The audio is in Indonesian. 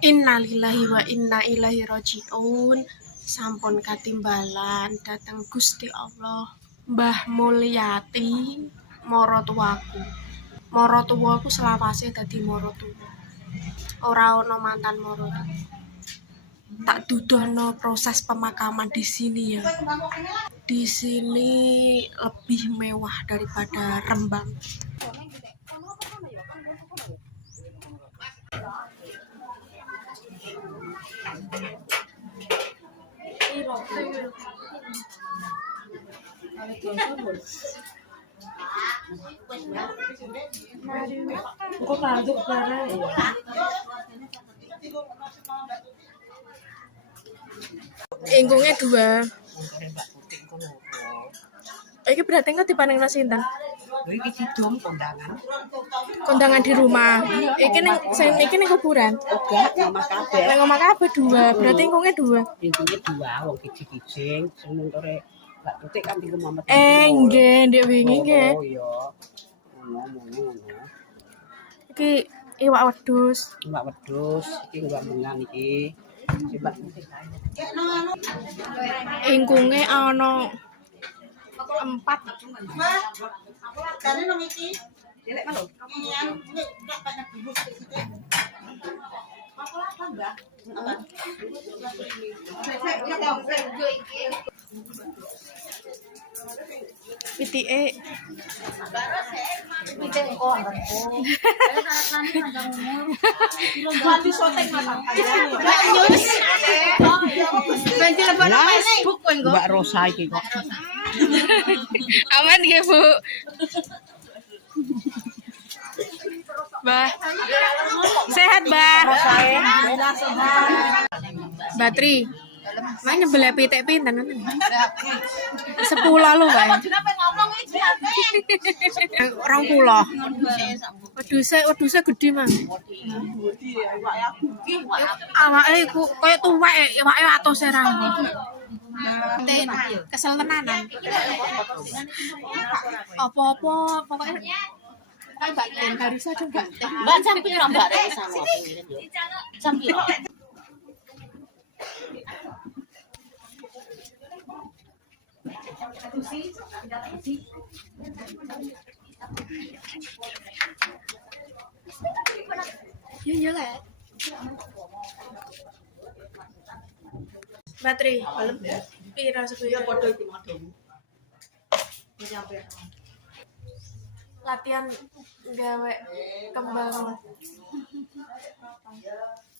Innalillahi wa inna ilaihi rajiun. Sampun katimbalan dateng Gusti Allah Mbah Mulyati maratuwaku. Maratuwaku selawase dadi maratuwa. Ora ana mantan maratuwa. Tak dudono proses pemakaman di sini ya. Di sini lebih mewah daripada Rembang. Ingkungnya 2. Iki berarti engko dipanengno sinten? Iki cidum kondangan. Kondangan di rumah. Iki ning kuburan. Enggak, omah kabeh. Nang omah kabeh 2. Berarti ingkungnya 2. Intinya 2 wong kiji-kijing sing montore Mbak Tutik kan tinggal Muhammad. Nggih, ndek wingi nggih. Oh iya. Ngono. Iki iwak wedhus. Mbak wedhus, iki mbak mengan iki. Mbak Tutik ae. Ingkunge ana 4. Kane nang iki. Dilek malo. Iya, enggak banyak bubuk gitu. Apa apa, Mbak? Pitike Wali soteng mata. Ben telepon Facebook kon kok. Mbak Rosa iki kok. aman nggih, Bu. Mbah. Sehat, Mbah. Batri. Mak nyebel pitik pinten ngoten. 10 lho, Mbak. Orang pulau. Wedhuse gede, Mang. Awake iku koyo tuwek, iwake atose ra. Kesel tenanan. Apa-apa pokoknya bagian harus ada batin. Mbak jam piro Mbak sama jam piro? Ya lah. Bateri. Pira sebuah Padha iki model. latihan gawe kembang